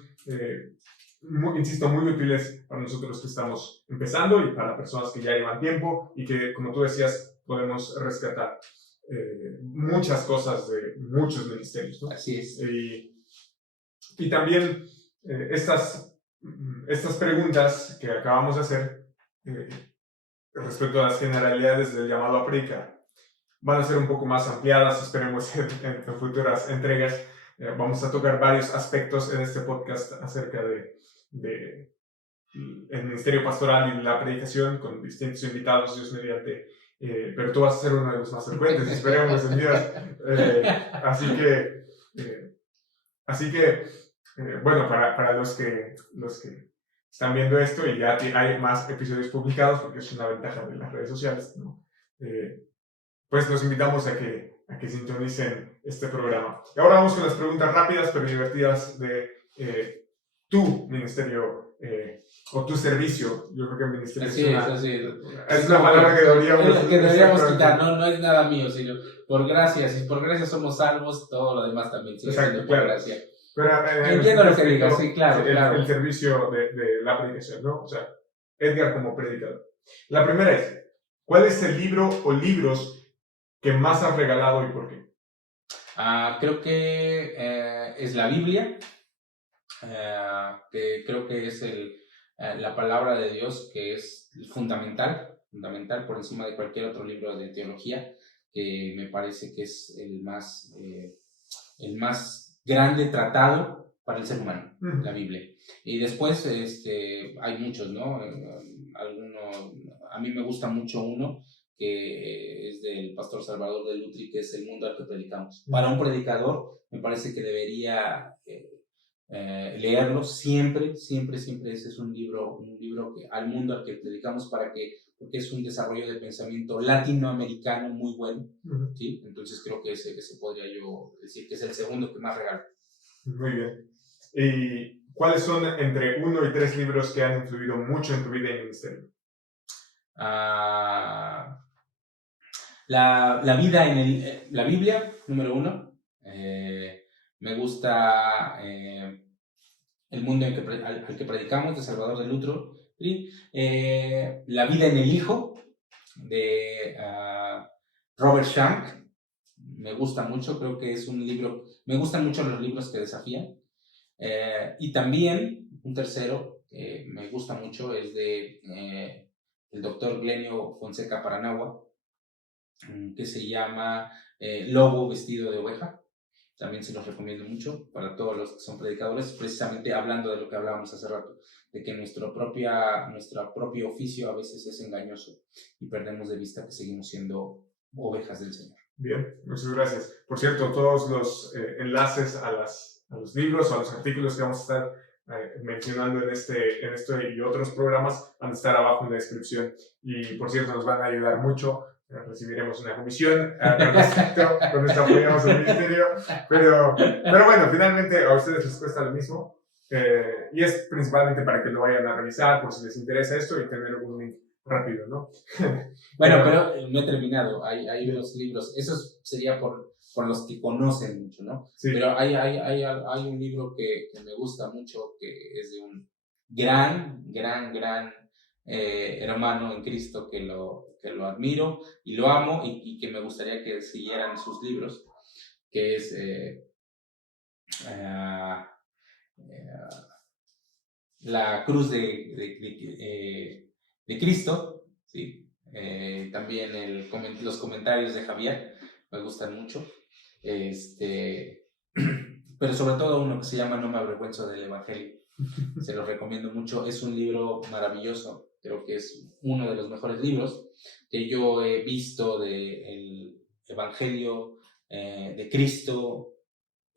insisto, muy útiles para nosotros que estamos empezando y para personas que ya llevan tiempo y que, como tú decías, podemos rescatar muchas cosas de muchos ministerios, ¿no? Así es. Y también estas preguntas que acabamos de hacer respecto a las generalidades del llamado a predicar van a ser un poco más ampliadas, esperemos en futuras entregas. Vamos a tocar varios aspectos en este podcast acerca de el ministerio pastoral y la predicación con distintos invitados, Dios mediante. Pero tú vas a ser uno de los más frecuentes, esperemos en Dios. Así que bueno, para los que están viendo esto, y ya hay más episodios publicados, porque es una ventaja de las redes sociales, ¿no? Pues los invitamos a que sintonicen este programa. Y ahora vamos con las preguntas rápidas pero divertidas de tu ministerio o tu servicio. Yo creo que ministerio es una palabra que deberíamos quitar. No es nada mío, sino por gracias. Y por gracias somos salvos, todo lo demás también. Exacto, por gracia. Pero, entiendo lo que digas, sí, claro. El servicio de la predicación, ¿no? O sea, Edgar como predicador. La primera es, ¿cuál es el libro o libros que más has regalado y por qué? Creo que es la Biblia, que creo que es la palabra de Dios, que es fundamental por encima de cualquier otro libro de teología, que me parece que es el más grande tratado para el ser humano, la Biblia. Y después hay muchos, ¿no? A mí me gusta mucho uno, que es del pastor Salvador de Lutri, que es El mundo al que predicamos. Para un predicador, me parece que debería leerlo siempre. Ese es un libro que, al mundo al que predicamos, porque es un desarrollo de pensamiento latinoamericano muy bueno, ¿sí? Entonces creo que ese podría yo decir que es el segundo que más regalo. Muy bien. ¿Y cuáles son entre 1 y 3 libros que han influido mucho en tu vida y ministerio? La vida en la Biblia, número 1. Me gusta El mundo al que predicamos, de Salvador de Lutro. ¿Sí? La vida en el Hijo, de Robert Shank. Me gusta mucho, creo que es un libro. Me gustan mucho los libros que desafían. Y también un tercero, me gusta mucho, es de el doctor Glenio Fonseca Paranagua, que se llama Lobo vestido de oveja. También se los recomiendo mucho para todos los que son predicadores, precisamente hablando de lo que hablábamos hace rato, de que nuestro propio oficio a veces es engañoso y perdemos de vista que seguimos siendo ovejas del Señor. Bien, muchas gracias. Por cierto, todos los enlaces a los libros o a los artículos que vamos a estar mencionando en este y otros programas van a estar abajo en la descripción. Y por cierto, nos van a ayudar mucho. Recibiremos una comisión al respecto con esto apoyamos al ministerio. Pero bueno, finalmente a ustedes les cuesta lo mismo. Y es principalmente para que lo vayan a revisar por si les interesa esto y tener un link rápido, ¿no? Bueno, pero no he terminado. Hay unos libros. Eso sería por los que conocen mucho, ¿no? Sí. Pero hay un libro que me gusta mucho, que es de un gran hermano en Cristo que lo admiro y lo amo y que me gustaría que siguieran sus libros, que es La cruz de Cristo, ¿sí? También los comentarios de Javier me gustan mucho, pero sobre todo uno que se llama No me avergüenzo del Evangelio, se lo recomiendo mucho, es un libro maravilloso, creo que es uno de los mejores libros que yo he visto del Evangelio de Cristo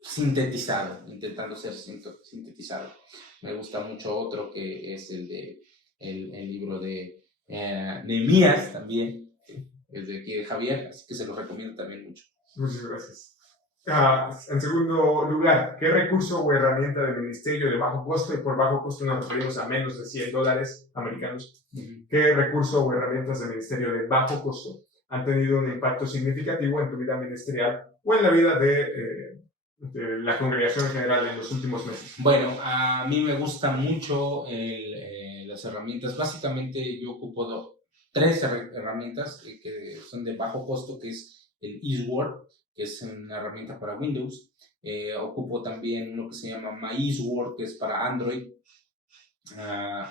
sintetizado, intentando ser sintetizado. Me gusta mucho otro que es el libro de Nehemías también, es de aquí de Javier, así que se lo recomiendo también mucho. Muchas gracias. En segundo lugar, ¿qué recurso o herramienta de ministerio de bajo costo? Y por bajo costo nos referimos a menos de $100 americanos. ¿Qué recurso o herramientas de ministerio de bajo costo han tenido un impacto significativo en tu vida ministerial o en la vida de la congregación en general en los últimos meses? Bueno, a mí me gustan mucho las herramientas. Básicamente yo ocupo tres herramientas que son de bajo costo, que es el Eastward, que es una herramienta para Windows. Ocupo también uno que se llama My Eastward, que es para Android.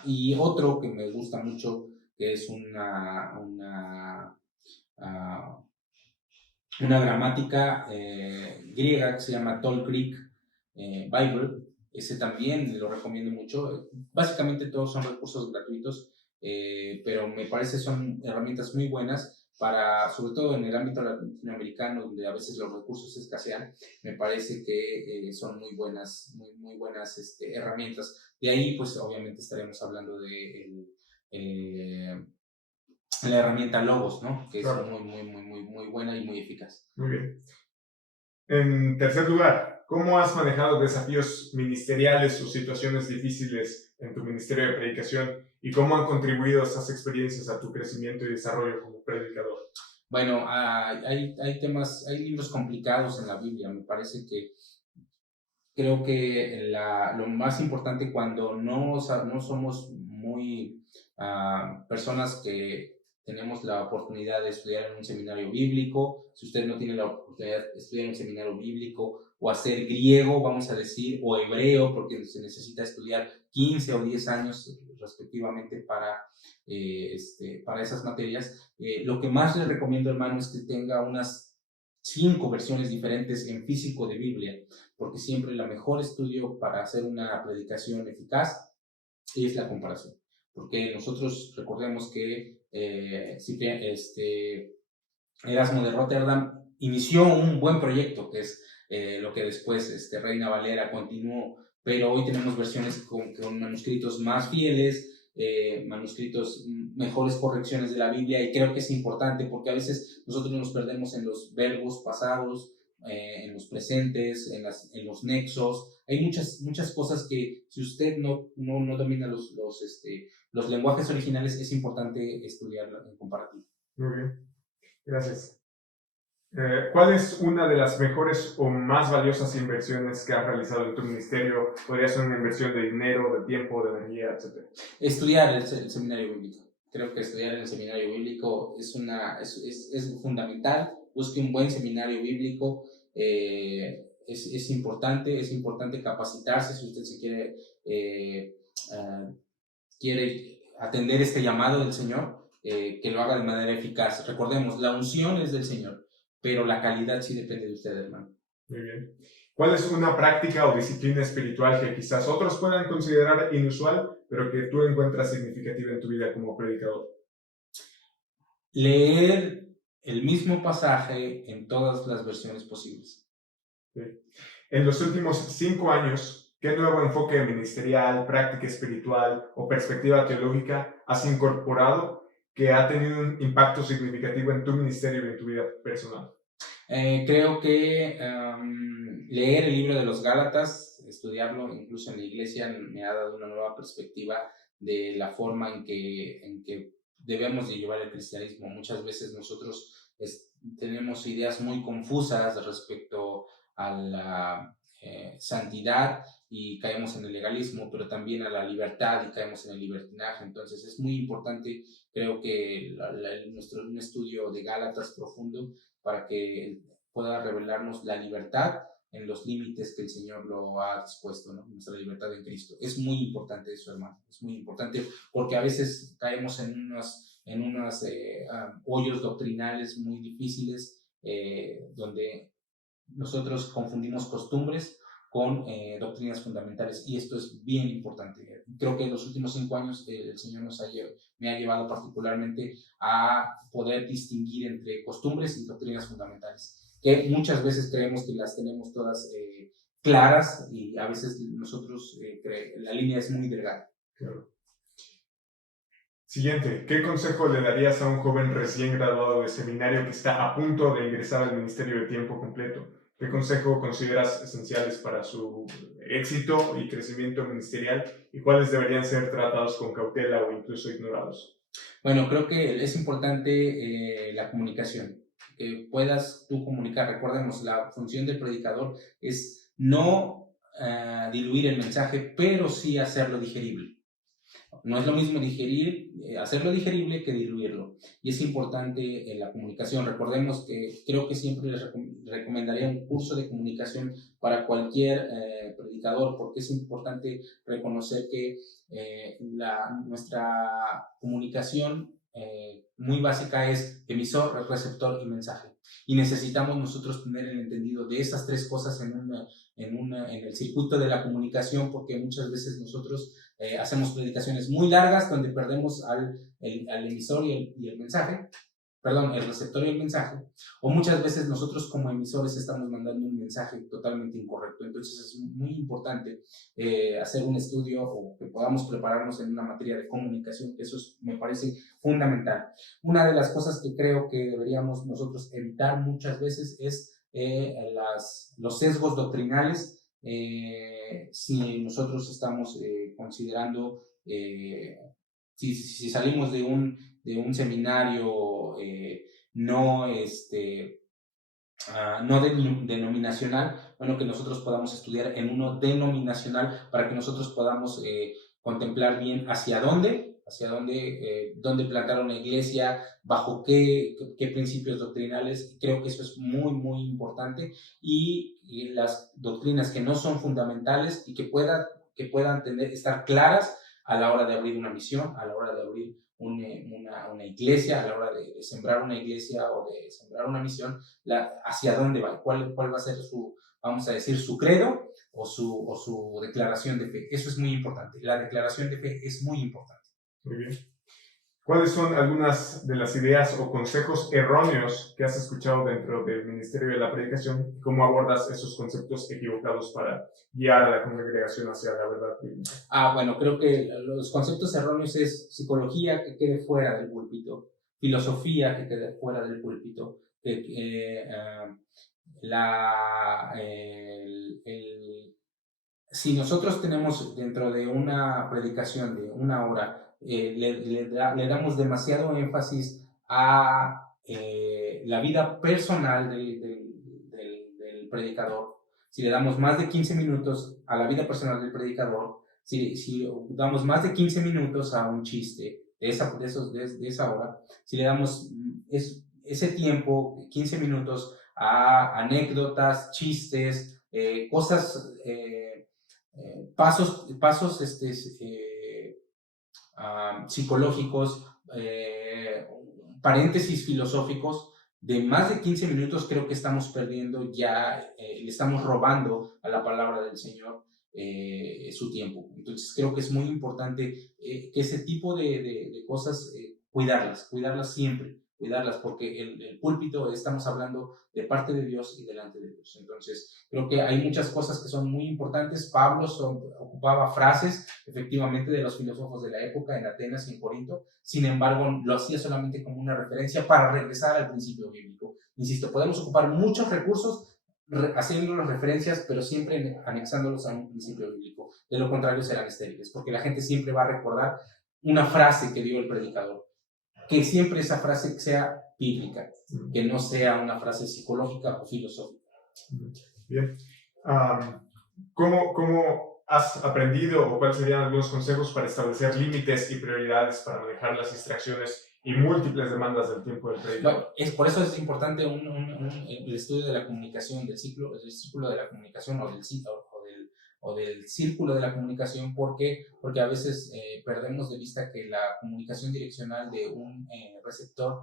Y otro que me gusta mucho, que es una gramática griega que se llama Tall Greek Bible. Ese también lo recomiendo mucho. Básicamente todos son recursos gratuitos, pero me parece son herramientas muy buenas para, sobre todo en el ámbito latinoamericano, donde a veces los recursos escasean. Me parece que son muy buenas herramientas. De ahí, pues obviamente estaremos hablando de la herramienta Logos, ¿no? Que claro, es muy buena y muy eficaz. Muy bien. En tercer lugar, ¿cómo has manejado desafíos ministeriales o situaciones difíciles en tu ministerio de predicación y cómo han contribuido esas experiencias a tu crecimiento y desarrollo como predicador? Bueno, hay libros complicados en la Biblia. Me parece que creo que lo más importante cuando no somos muy personas que tenemos la oportunidad de estudiar en un seminario bíblico, si usted no tiene la oportunidad de estudiar en un seminario bíblico o hacer griego, vamos a decir, o hebreo, porque se necesita estudiar 15 o 10 años respectivamente para esas materias, lo que más les recomiendo, hermano, es que tenga unas 5 versiones diferentes en físico de Biblia, porque siempre el mejor estudio para hacer una predicación eficaz es la comparación. Porque nosotros recordemos que Erasmo de Rotterdam inició un buen proyecto, que es lo que después Reina Valera continuó, pero hoy tenemos versiones con manuscritos más fieles, manuscritos, mejores correcciones de la Biblia, y creo que es importante porque a veces nosotros nos perdemos en los verbos pasados, en los presentes, en los nexos. Hay muchas cosas que si usted no domina los lenguajes originales, es importante estudiarlo en comparativo. Muy bien, gracias. ¿Cuál es una de las mejores o más valiosas inversiones que has realizado en tu ministerio? Podría ser una inversión de dinero, de tiempo, de energía, etc. Estudiar el seminario bíblico. Creo que estudiar en el seminario bíblico es fundamental. Busque un buen seminario bíblico. Es importante capacitarse si usted se quiere quiere atender este llamado del Señor, que lo haga de manera eficaz. Recordemos, la unción es del Señor, pero la calidad sí depende de usted, hermano. Muy bien. ¿Cuál es una práctica o disciplina espiritual que quizás otros puedan considerar inusual, pero que tú encuentras significativa en tu vida como predicador? Leer el mismo pasaje en todas las versiones posibles. Sí. En los últimos 5 años, ¿qué nuevo enfoque ministerial, práctica espiritual o perspectiva teológica has incorporado que ha tenido un impacto significativo en tu ministerio y en tu vida personal? Creo que leer el libro de los Gálatas, estudiarlo incluso en la iglesia, me ha dado una nueva perspectiva de la forma en que debemos de llevar el cristianismo. Muchas veces nosotros tenemos ideas muy confusas respecto a la santidad y caemos en el legalismo, pero también a la libertad y caemos en el libertinaje. Entonces es muy importante, creo que un estudio de Gálatas profundo para que pueda revelarnos la libertad en los límites que el Señor lo ha dispuesto, ¿no? Nuestra libertad en Cristo. Es muy importante eso, hermano. Es muy importante porque a veces caemos en unos hoyos doctrinales muy difíciles donde nosotros confundimos costumbres con doctrinas fundamentales y esto es bien importante. Creo que en los últimos 5 años el Señor me ha llevado particularmente a poder distinguir entre costumbres y doctrinas fundamentales, que muchas veces creemos que las tenemos todas claras y a veces nosotros la línea es muy delgada. Claro. Siguiente, ¿qué consejo le darías a un joven recién graduado de seminario que está a punto de ingresar al ministerio de tiempo completo? ¿Qué consejo consideras esenciales para su éxito y crecimiento ministerial y cuáles deberían ser tratados con cautela o incluso ignorados? Bueno, creo que es importante la comunicación, que puedas tú comunicar. Recordemos, la función del predicador es no diluir el mensaje, pero sí hacerlo digerible. No es lo mismo hacerlo digerible que diluirlo. Y es importante la comunicación. Recordemos que creo que siempre les recomendaría un curso de comunicación para cualquier predicador, porque es importante reconocer que nuestra comunicación muy básica es emisor, receptor y mensaje. Y necesitamos nosotros tener el entendido de esas 3 cosas en el circuito de la comunicación, porque muchas veces nosotros hacemos predicaciones muy largas donde perdemos al emisor y el mensaje, perdón, el receptor y el mensaje, o muchas veces nosotros como emisores estamos mandando un mensaje totalmente incorrecto. Entonces es muy importante hacer un estudio o que podamos prepararnos en una materia de comunicación, que eso me parece fundamental. Una de las cosas que creo que deberíamos nosotros evitar muchas veces es los sesgos doctrinales. Si nosotros estamos considerando, si salimos de un seminario no denominacional, bueno, que nosotros podamos estudiar en uno denominacional para que nosotros podamos contemplar bien dónde plantar una iglesia, bajo qué principios doctrinales. Creo que eso es muy, muy importante y las doctrinas que no son fundamentales y que puedan estar claras a la hora de abrir una misión, a la hora de abrir una iglesia, a la hora de sembrar una iglesia o de sembrar una misión, hacia dónde va, cuál va a ser vamos a decir, su credo o su declaración de fe. Eso es muy importante. La declaración de fe es muy importante. Muy bien. ¿Cuáles son algunas de las ideas o consejos erróneos que has escuchado dentro del ministerio de la predicación y cómo abordas esos conceptos equivocados para guiar a la congregación hacia la verdad bíblica? Bueno, creo que los conceptos erróneos es psicología que quede fuera del púlpito, filosofía que quede fuera del púlpito, si nosotros tenemos dentro de una predicación de 1 hora, le damos demasiado énfasis a la vida personal del predicador, si le damos más de 15 minutos a la vida personal del predicador, si damos más de 15 minutos a un chiste de esa hora, si le damos ese tiempo, 15 minutos, a anécdotas, chistes, cosas, pasos psicológicos, paréntesis filosóficos de más de 15 minutos, creo que estamos perdiendo ya, le estamos robando a la palabra del Señor su tiempo. Entonces creo que es muy importante que ese tipo de cosas, cuidarlas siempre, cuidarlas, porque el púlpito estamos hablando de parte de Dios y delante de Dios. Entonces creo que hay muchas cosas que son muy importantes. Pablo ocupaba frases efectivamente de los filósofos de la época en Atenas y en Corinto, sin embargo lo hacía solamente como una referencia para regresar al principio bíblico. Insisto, podemos ocupar muchos recursos haciendo las referencias, pero siempre anexándolos a un principio bíblico. De lo contrario serán estériles, porque la gente siempre va a recordar una frase que dio el predicador, que siempre esa frase sea bíblica, que no sea una frase psicológica o filosófica. Bien. ¿Cómo has aprendido o cuáles serían algunos consejos para establecer límites y prioridades para manejar las distracciones y múltiples demandas del tiempo del predicador? Bueno, por eso es importante el estudio de la comunicación, del círculo de la comunicación o del círculo de la comunicación, porque a veces perdemos de vista que la comunicación direccional de un receptor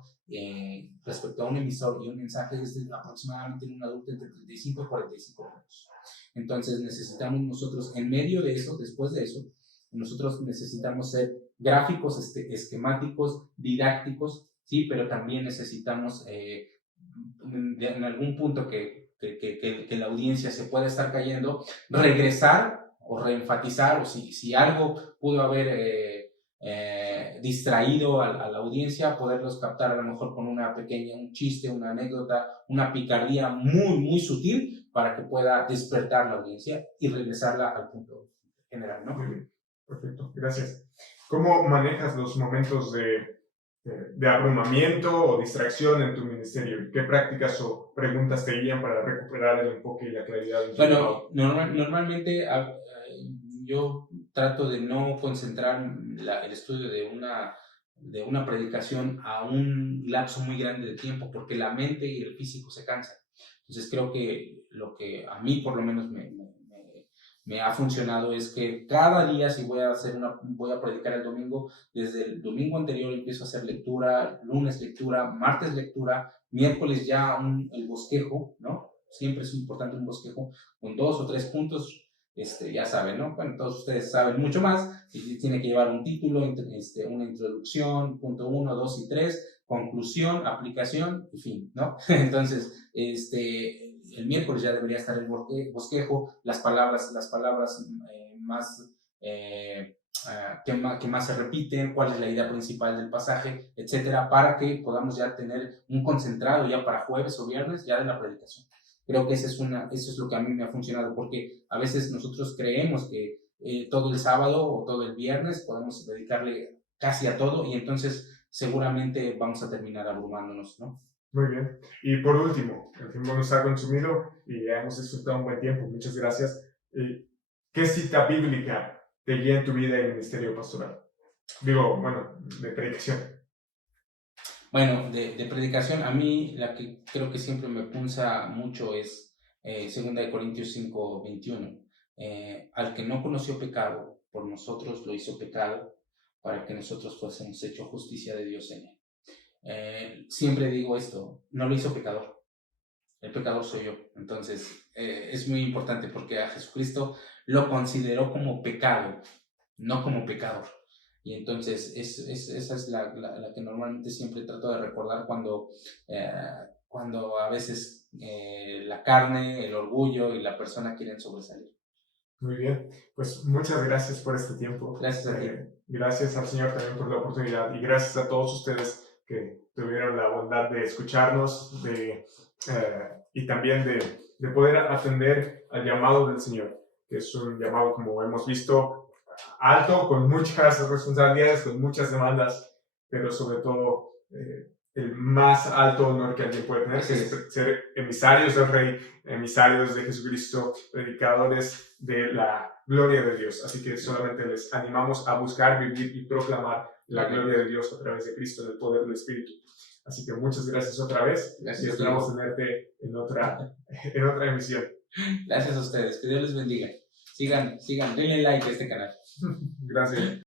respecto a un emisor y un mensaje es aproximadamente en un adulto entre 35 y 45 minutos. Entonces necesitamos nosotros, en medio de eso, después de eso, nosotros necesitamos ser gráficos, esquemáticos, didácticos, sí, pero también necesitamos en algún punto que la audiencia se pueda estar cayendo, regresar o reenfatizar, o si algo pudo haber distraído a la audiencia, poderlos captar a lo mejor con un chiste, una anécdota, una picardía muy, muy sutil para que pueda despertar la audiencia y regresarla al punto general, ¿no? Muy bien, perfecto, gracias. ¿Cómo manejas los momentos de abrumamiento o distracción en tu ministerio? ¿Qué prácticas o preguntas te guían para recuperar el enfoque y la claridad? Bueno, normalmente yo trato de no concentrar el estudio de una predicación a un lapso muy grande de tiempo, porque la mente y el físico se cansan. Entonces creo que lo que a mí por lo menos me ha funcionado es que cada día, si voy a predicar el domingo, desde el domingo anterior empiezo a hacer lectura, lunes lectura, martes lectura, miércoles ya el bosquejo, ¿no? Siempre es importante un bosquejo con 2 o 3 puntos, ya saben, ¿no? Bueno, todos ustedes saben mucho más, y tiene que llevar un título, una introducción, punto 1, 2 y 3, conclusión, aplicación y fin, ¿no? Entonces, el miércoles ya debería estar el bosquejo, las palabras más que más se repiten, cuál es la idea principal del pasaje, etcétera, para que podamos ya tener un concentrado ya para jueves o viernes ya de la predicación. Creo que eso es lo que a mí me ha funcionado, porque a veces nosotros creemos que todo el sábado o todo el viernes podemos dedicarle casi a todo, y entonces seguramente vamos a terminar abrumándonos, ¿no? Muy bien. Y por último, el tiempo nos ha consumido y hemos disfrutado un buen tiempo. Muchas gracias. ¿Qué cita bíblica te guía en tu vida y en el ministerio pastoral? Digo, bueno, de predicación. Bueno, de predicación, a mí la que creo que siempre me punza mucho es 2 Corintios 5, 21. Al que no conoció pecado, por nosotros lo hizo pecado, para que nosotros fuésemos hecho justicia de Dios en él. Siempre digo esto, no lo hizo pecador, el pecador soy yo. Entonces es muy importante, porque a Jesucristo lo consideró como pecado, no como pecador. Y entonces esa es la que normalmente siempre trato de recordar cuando a veces la carne, el orgullo y la persona quieren sobresalir. Muy bien, pues muchas gracias por este tiempo. Gracias a ti. Gracias al Señor también por la oportunidad, y gracias a todos ustedes que tuvieron la bondad de escucharnos y también de poder atender al llamado del Señor, que es un llamado, como hemos visto, alto, con muchas responsabilidades, con muchas demandas, pero sobre todo el más alto honor que alguien puede tener, que es ser emisarios del Rey, emisarios de Jesucristo, predicadores de la gloria de Dios. Así que solamente les animamos a buscar, vivir y proclamar la gloria de Dios a través de Cristo, en el poder del Espíritu. Así que muchas gracias otra vez. Gracias, y esperamos tenerte en otra emisión. Gracias a ustedes, que Dios les bendiga. Sigan, denle like a este canal. Gracias.